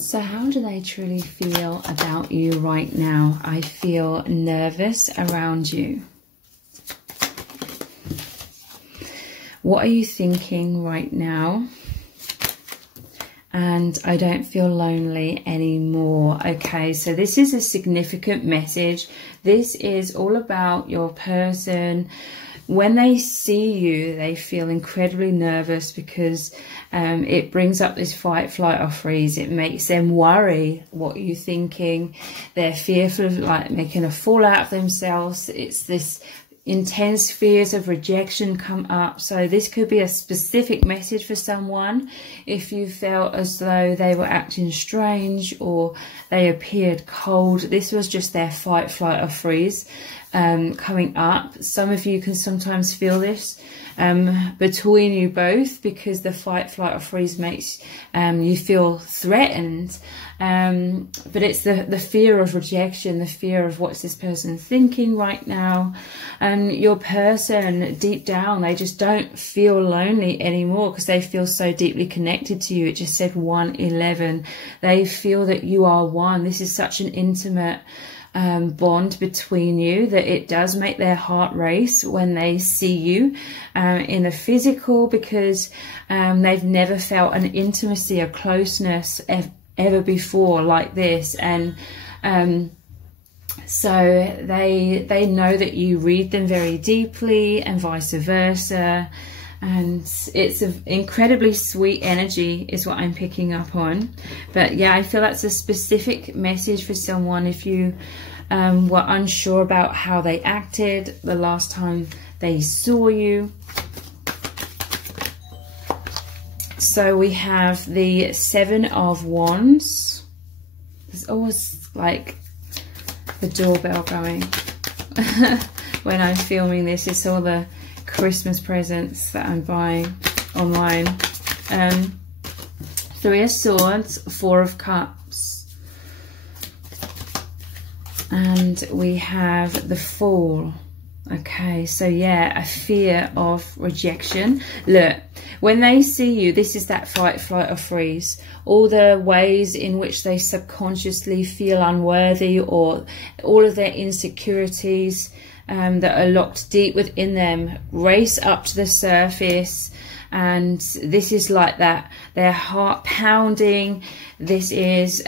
So how do they truly feel about you right now? I feel nervous around you. What are you thinking right now? And I don't feel lonely anymore. Okay, so this is a significant message. This is all about your person. When they see you, they feel incredibly nervous because it brings up this fight, flight or freeze. It makes them worry what you're thinking. They're fearful of like making a fool out of themselves. It's this intense fears of rejection come up. So this could be a specific message for someone. If you felt as though they were acting strange or they appeared cold, this was just their fight, flight or freeze coming up. Some of you can sometimes feel this between you both, because the fight, flight or freeze makes you feel threatened. But it's the fear of rejection, the fear of what's this person thinking right now. And your person, deep down, they just don't feel lonely anymore because they feel so deeply connected to you. It just said 111. They feel that you are one. This is such an intimate bond between you that it does make their heart race when they see you in the physical, because they've never felt an intimacy, a closeness ever before like this. And so they know that you read them very deeply and vice versa. And it's an incredibly sweet energy is what I'm picking up on. But yeah, I feel that's a specific message for someone. If you were unsure about how they acted the last time they saw you. So we have the 7 of Wands. There's always like the doorbell going when I'm filming this. It's all the Christmas presents that I'm buying online. 3 of Swords, 4 of Cups, and we have the Fool. Okay, so yeah, a fear of rejection. Look, when they see you, this is that fight, flight or freeze. All the ways in which they subconsciously feel unworthy, or all of their insecurities that are locked deep within them race up to the surface. And this is like that, their heart pounding. This is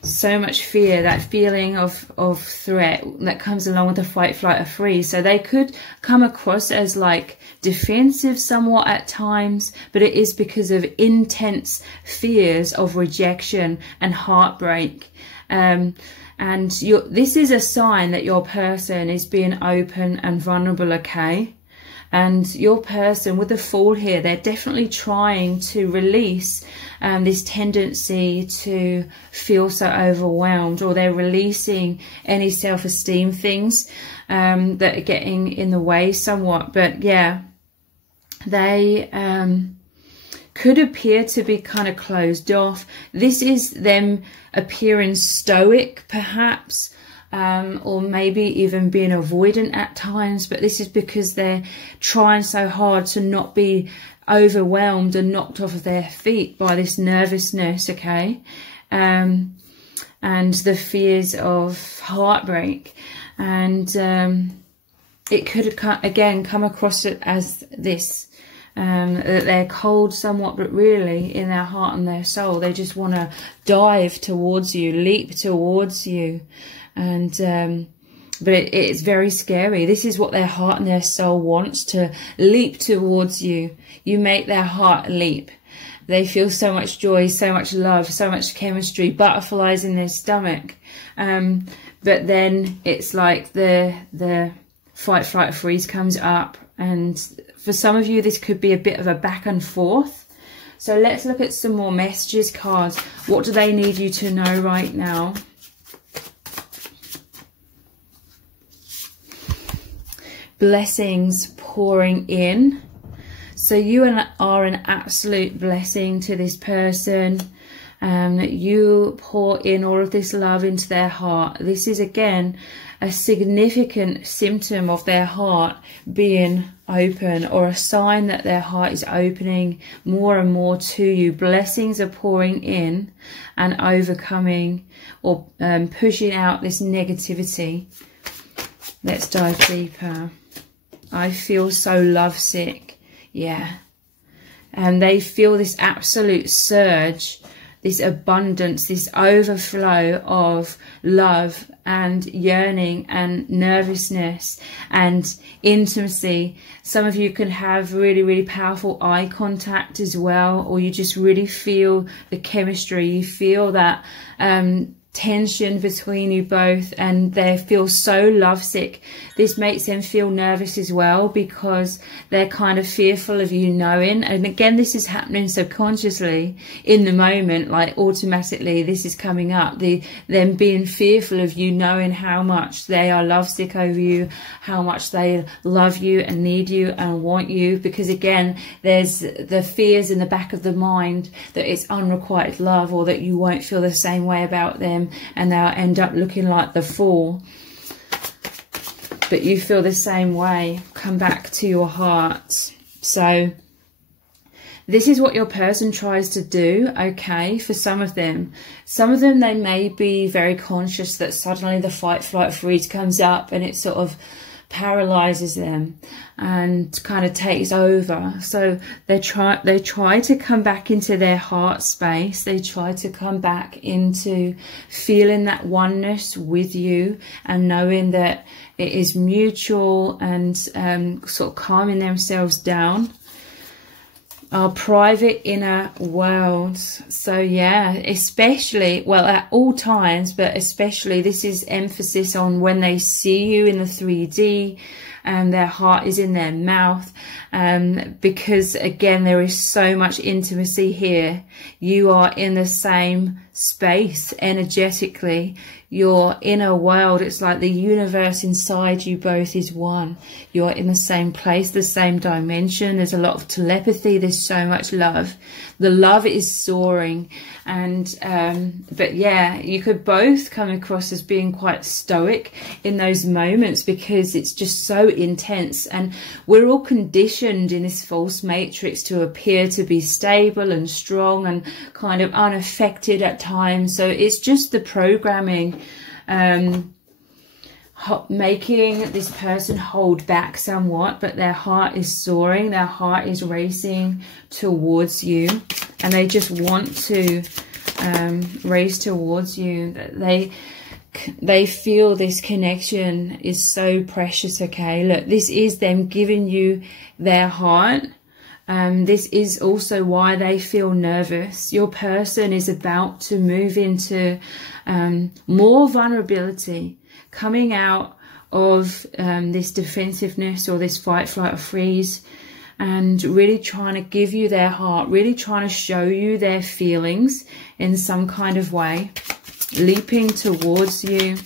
so much fear, that feeling of threat that comes along with the fight, flight or freeze. So they could come across as like defensive somewhat at times, but it is because of intense fears of rejection and heartbreak. And this is a sign that your person is being open and vulnerable, okay? And your person with the Fool here, they're definitely trying to release this tendency to feel so overwhelmed, or they're releasing any self-esteem things that are getting in the way somewhat. But yeah, they could appear to be kind of closed off. This is them appearing stoic, perhaps, or maybe even being avoidant at times. But this is because they're trying so hard to not be overwhelmed and knocked off of their feet by this nervousness, okay? And the fears of heartbreak. And it could, again, come across it as this, that they're cold somewhat, but really in their heart and their soul, they just want to dive towards you, leap towards you. And but it's very scary. This is what their heart and their soul wants, to leap towards you. You make their heart leap. They feel so much joy, so much love, so much chemistry, butterflies in their stomach. But then it's like the fight, flight, freeze comes up. And for some of you, this could be a bit of a back and forth. So let's look at some more messages cards. What do they need you to know right now? Blessings pouring in. So you are an absolute blessing to this person. You pour in all of this love into their heart. This is again a significant symptom of their heart being open, or a sign that their heart is opening more and more to you. Blessings are pouring in and overcoming or pushing out this negativity. Let's dive deeper. I feel so lovesick. Yeah. And they feel this absolute surge, this abundance, this overflow of love and yearning and nervousness and intimacy. Some of you can have really, really powerful eye contact as well, or you just really feel the chemistry. You feel that tension between you both, and they feel so lovesick. This makes them feel nervous as well, because they're kind of fearful of you knowing. And again, this is happening subconsciously in the moment, like automatically this is coming up, them being fearful of you knowing how much they are lovesick over you, how much they love you and need you and want you. Because again, there's the fears in the back of the mind that it's unrequited love, or that you won't feel the same way about them, and they'll end up looking like the fool. But you feel the same way. Come back to your heart. So this is what your person tries to do, okay, for some of them. Some of them, they may be very conscious that suddenly the fight, flight, freeze comes up, and it sort of paralyzes them and kind of takes over. So they try to come back into their heart space. They try to come back into feeling that oneness with you and knowing that it is mutual, and sort of calming themselves down. Our private inner worlds. So yeah, especially, well, at all times, but especially this is emphasis on when they see you in the 3D and their heart is in their mouth, because again, there is so much intimacy here. You are in the same space energetically. Your inner world, it's like the universe inside you both is one. You're in the same place, the same dimension. There's a lot of telepathy. There's so much love. The love is soaring. And but yeah, you could both come across as being quite stoic in those moments, because it's just so intense. And we're all conditioned in this false matrix to appear to be stable and strong and kind of unaffected at times. So it's just the programming making this person hold back somewhat, but their heart is soaring, their heart is racing towards you, and they just want to race towards you. They feel this connection is so precious, okay? Look, this is them giving you their heart. This is also why they feel nervous. Your person is about to move into more vulnerability, coming out of this defensiveness or this fight, flight or freeze, and really trying to give you their heart, really trying to show you their feelings in some kind of way, leaping towards you.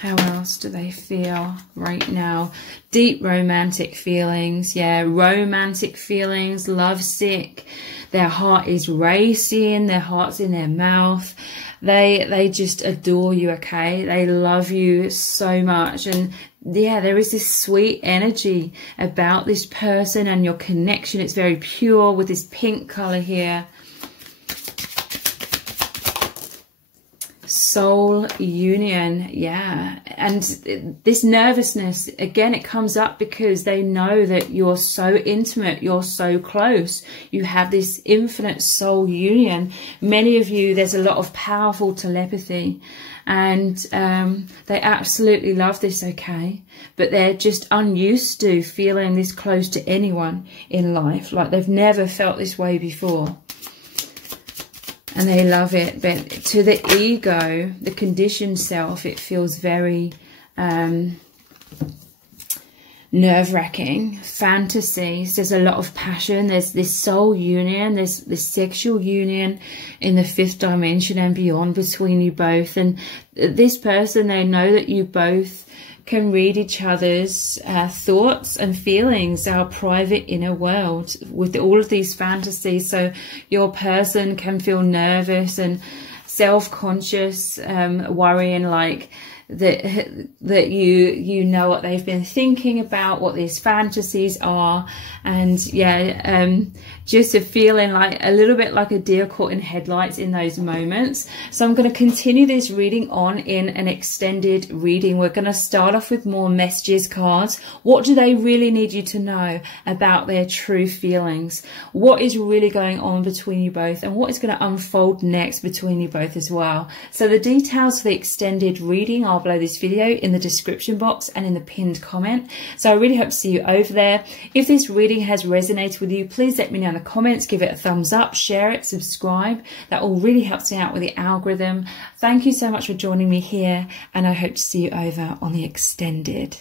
How else do they feel right now? Deep romantic feelings. Yeah, romantic feelings, lovesick. Their heart is racing. Their heart's in their mouth. They just adore you, okay? They love you so much. And yeah, there is this sweet energy about this person and your connection. It's very pure with this pink color here. Soul union, yeah. And this nervousness, again, it comes up because they know that you're so intimate, you're so close, you have this infinite soul union. Many of you, there's a lot of powerful telepathy, and they absolutely love this, okay? But they're just unused to feeling this close to anyone in life. Like they've never felt this way before. And they love it, but to the ego, the conditioned self, it feels very nerve-wracking fantasies. There's a lot of passion. There's this soul union. There's this sexual union in the 5th dimension and beyond between you both. And this person, they know that you both can read each other's thoughts and feelings, our private inner world, with all of these fantasies. So your person can feel nervous and self-conscious, worrying like that you know what they've been thinking about, what these fantasies are, and yeah, just a feeling like a little bit like a deer caught in headlights in those moments. So I'm going to continue this reading on in an extended reading. We're going to start off with more messages cards. What do they really need you to know about their true feelings? What is really going on between you both, and what is going to unfold next between you both as well? So the details for the extended reading are below this video in the description box and in the pinned comment. So I really hope to see you over there. If this reading has resonated with you, please let me know in the comments. Give it a thumbs up, share it, subscribe. That all really helps me out with the algorithm. Thank you so much for joining me here, and I hope to see you over on the extended.